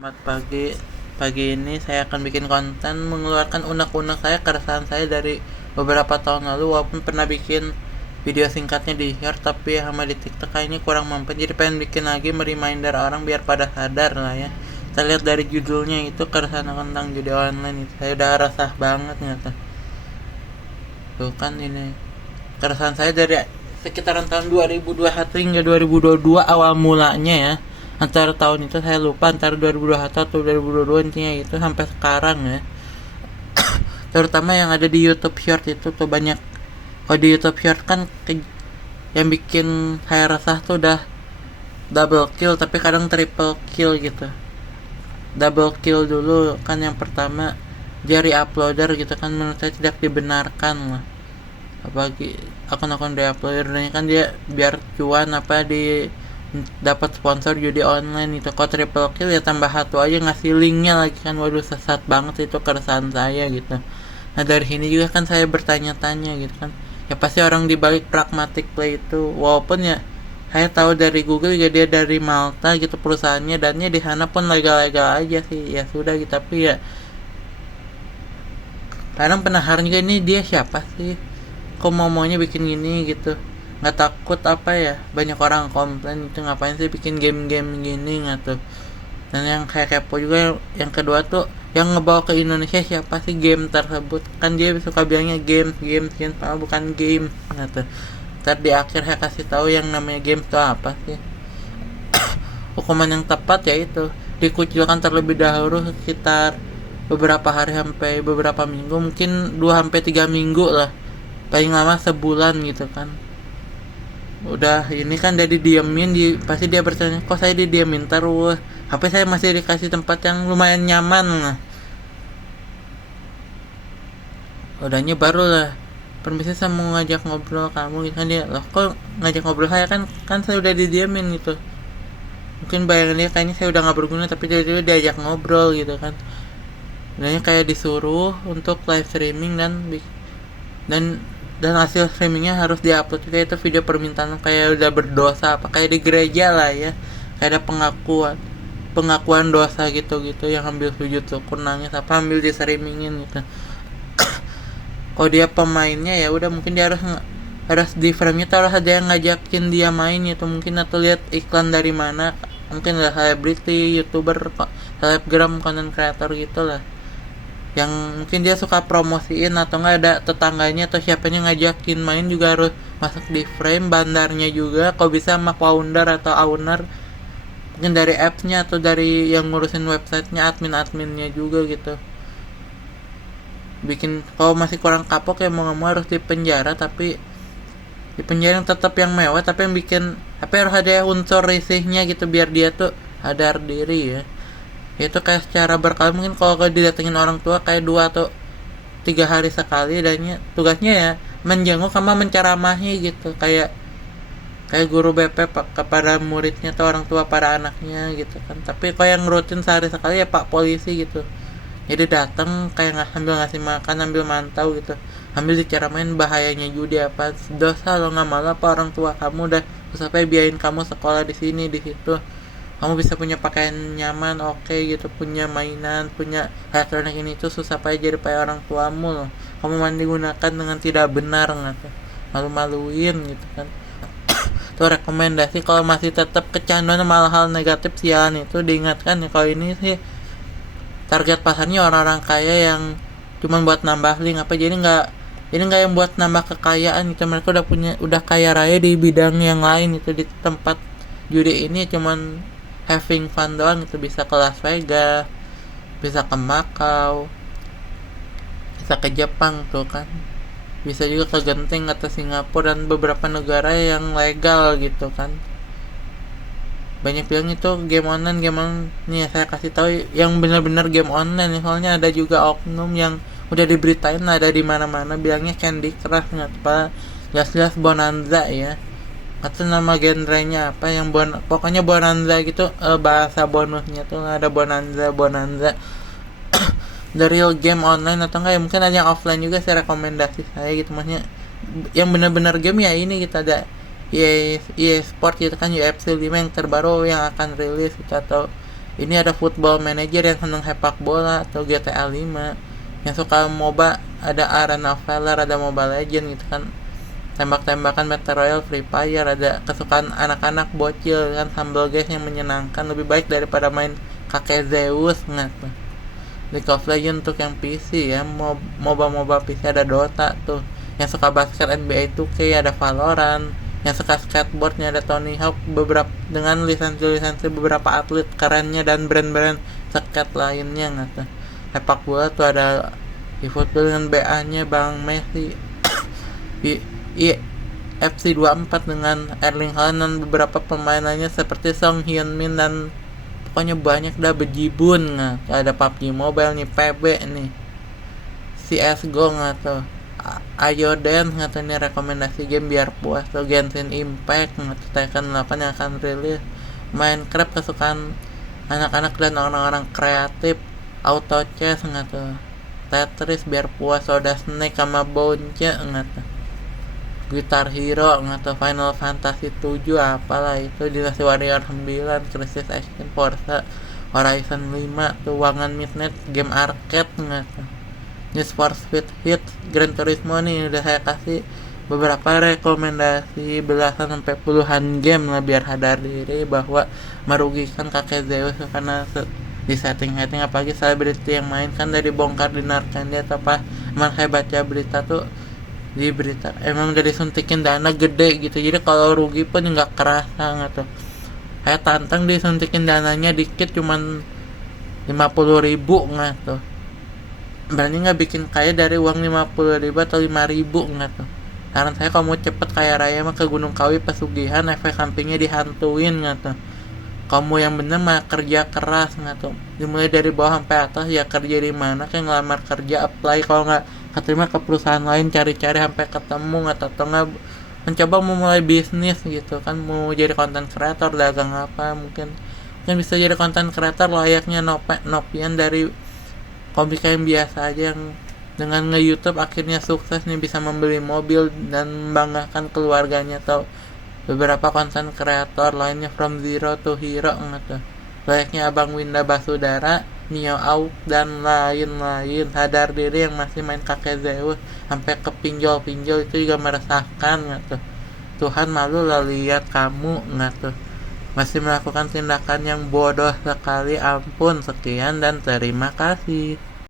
Selamat pagi. Pagi ini saya akan bikin konten mengeluarkan unek-unek saya, keresahan saya dari beberapa tahun lalu. Walaupun pernah bikin video singkatnya di share, tapi sama di TikTok kayaknya kurang mampu. Jadi pengen bikin lagi mereminder orang biar pada sadar lah ya. Kita lihat dari judulnya itu, keresahan tentang judi online itu. Saya udah resah banget nyata. Tuh kan ini keresahan saya dari sekitaran tahun 2021 hingga 2022 awal mulanya ya. Antara tahun itu saya lupa, antara 2021 atau 2022, intinya itu sampai sekarang ya. Terutama yang ada di YouTube Short itu tuh banyak. Kalau di YouTube Short kan yang bikin saya resah tuh udah double kill, tapi kadang triple kill gitu. Double kill dulu kan yang pertama, dia re-uploader gitu kan, menurut saya tidak dibenarkan lah. Apalagi akun-akun re-uploader kan dia biar cuan apa di dapat sponsor judi online itu. Kalau triple kill ya tambah satu aja ngasih linknya lagi kan. Waduh, sesat banget itu keresahan saya gitu. Nah dari sini juga kan saya bertanya-tanya gitu kan, ya pasti orang dibalik Pragmatic Play itu. Walaupun ya saya tahu dari Google juga dia dari Malta gitu perusahaannya, dannya di sana pun legal-legal aja sih. Ya sudah gitu, tapi ya kadang penasaran juga, ini dia siapa sih, kok maunya bikin gini gitu. Nggak takut apa ya, banyak orang komplain itu ngapain sih bikin game-game gini nggak tuh. Dan yang kayak kepo juga, yang kedua tuh yang ngebawa ke Indonesia siapa sih game tersebut, kan dia suka bilangnya game padahal bukan game nggak tuh. Ntar di akhir saya kasih tahu yang namanya game itu apa sih. Hukuman yang tepat yaitu dikucilkan terlebih dahulu sekitar beberapa hari sampai beberapa minggu, mungkin 2 sampai 3 minggu lah, paling lama sebulan gitu kan. Udah ini kan udah didiemin, pasti dia bertanya kok saya didiemin terus, HP saya masih dikasih tempat yang lumayan nyaman lah. Udahnya baru lah, permisi saya mau ngajak ngobrol kamu gitu kan. Dia loh kok ngajak ngobrol saya, kan saya udah didiemin gitu. Mungkin bayangan dia kayaknya saya udah gak berguna, tapi tiba-tiba diajak ngobrol gitu kan. Udahnya kayak disuruh untuk live streaming dan dan hasil streamingnya harus diupload juga, itu video permintaan kayak udah berdosa apa kayak di gereja lah ya. Kayak ada pengakuan dosa gitu yang ambil sujud syukur nangis apa ambil di streamingin gitu. Kalau dia pemainnya ya udah, mungkin dia harus di frame-nya tuh harus ada yang ngajakin dia main gitu mungkin, atau lihat iklan dari mana, mungkin ada selebriti, youtuber, selebgram, content creator gitu lah, yang mungkin dia suka promosiin, atau enggak ada tetangganya atau siapanya ngajakin main juga harus masuk di frame. Bandarnya juga kalau bisa sama founder atau owner, mungkin dari appsnya atau dari yang ngurusin websitenya, adminnya juga gitu. Bikin kalau masih kurang kapok ya mau nggak mau harus di penjara, tapi di penjara yang tetap yang mewah, tapi yang bikin tapi harus ada unsur risihnya gitu biar dia tuh sadar diri ya. Itu kayak secara berkala, mungkin kalau didatengin orang tua kayak 2 atau 3 hari sekali, dan tugasnya ya menjenguk sama menceramahi gitu, kayak guru BP kepada muridnya atau orang tua pada anaknya gitu kan. Tapi kalau yang rutin sehari sekali ya Pak Polisi gitu, jadi datang kayak sambil ngasih makan, sambil mantau gitu, sambil diceramain bahayanya judi apa, dosa lo nggak malah apa orang tua kamu udah sampai biayain kamu sekolah di sini di situ, kamu bisa punya pakaian nyaman, oke gitu, punya mainan, punya elektronik ini tuh, susah payah jadi kayak orang tuamu loh. Kamu mandi gunakan dengan tidak benar nggak tuh, malu-maluin gitu kan. Tuh rekomendasi kalau masih tetap kecanduan sama hal negatif sialan itu, diingatkan ya kalau ini sih target pasarnya orang-orang kaya yang cuma buat nambah link apa, jadi nggak yang buat nambah kekayaan gitu. Mereka udah kaya raya di bidang yang lain itu, di tempat judi ini cuman having fun doang gitu. Bisa ke Las Vegas, bisa ke Macau, bisa ke Jepang tuh kan, bisa juga ke Genting atau Singapura dan beberapa negara yang legal gitu kan. Banyak bilang itu game online nih, saya kasih tahu yang benar-benar game online. Soalnya ada juga oknum yang udah diberitain ada di mana-mana bilangnya Candy Crush nggak apa, jelas-jelas Bonanza ya, atau nama genrenya apa yang pokoknya Bonanza gitu. Bahasa bonusnya tuh ada Bonanza the real game online, atau enggak ya mungkin ada yang offline juga sih rekomendasi saya gitu. Maksudnya yang benar-benar game ya ini kita ada EA Sport gitu kan, UFC 5 yang terbaru yang akan rilis gitu, atau Ini ada Football Manager yang seneng sepak bola, atau GTA 5 yang suka MOBA, ada Arena of Valor, ada Mobile Legend gitu kan, tembak-tembakan Battle Royale, Free Fire, ada kesukaan anak-anak bocil kan, Humble Guys yang menyenangkan, lebih baik daripada main kakek Zeus nggak tuh. League of Legends untuk yang PC ya, MOBA PC ada Dota tuh, yang suka basket NBA 2K ada Valorant, yang suka skateboardnya ada Tony Hawk, beberapa dengan lisensi beberapa atlet kerennya dan brand-brand skate lainnya nggak tuh. Sepak bola tuh ada eFootball dengan BA-nya Bang Messi, FC 24 dengan Erling Haaland dan beberapa pemain lainnya seperti Song Hyun-min, dan pokoknya banyak dah bejibun nggak. Ada PUBG Mobile nih, PB nih, CSGO nggak tuh, Ayo Dance nggak tuh, ini rekomendasi game biar puas tuh, Genshin Impact nggak tuh, Tekken 8 yang akan rilis, Minecraft kesukaan anak-anak dan orang-orang kreatif, Auto Chess nggak tuh, Tetris biar puas, Soda Snake sama Bonce nggak tuh, Guitar Hero nggak tuh, Final Fantasy 7 apalah itu, Dynasty Warrior 9, Crisis Action, Forza Horizon 5 tuh, Wangan Midnight game arcade nggak tuh, Need for Speed Heat, Gran Turismo nih udah saya kasih beberapa rekomendasi belasan sampai puluhan game lah, biar sadar diri bahwa merugikan kakek Zeus karena di setting-setting, apalagi selebriti yang main kan dari bongkar dinarkan dia atau apa. Emang saya baca berita tuh, di berita emang udah disuntikin dana gede gitu, jadi kalau rugi pun nggak kerasa nggak tuh. Saya tantang disuntikin dananya dikit, cuman 50.000 nggak tuh, berani nggak bikin kaya dari uang 50.000 atau 5.000 nggak tuh. Saran saya kalau mau cepet kaya raya mah ke Gunung Kawi, pesugihan, efek sampingnya dihantuin nggak tuh. Kamu yang bener mah kerja keras nggak tuh, dimulai dari bawah sampai atas ya. Kerja di mana, kayak ngelamar kerja, apply, kalau nggak keterima ke perusahaan lain, cari-cari sampai ketemu nggak, atau nggak mencoba memulai bisnis gitu kan, mau jadi content creator, dagang apa, mungkin bisa jadi content creator layaknya Nopian dari komika yang biasa aja, yang dengan nge-YouTube akhirnya sukses nih, bisa membeli mobil dan membanggakan keluarganya, atau beberapa konten kreator lainnya from zero to hero gitu, layaknya Abang Winda Basudara, Nio Auk, dan lain-lain. Sadar diri yang masih main kakek Zeus sampai ke pinjol-pinjol itu juga meresahkan gitu. Tuhan malu lah lihat kamu gitu, masih melakukan tindakan yang bodoh sekali. Ampun. Sekian dan terima kasih.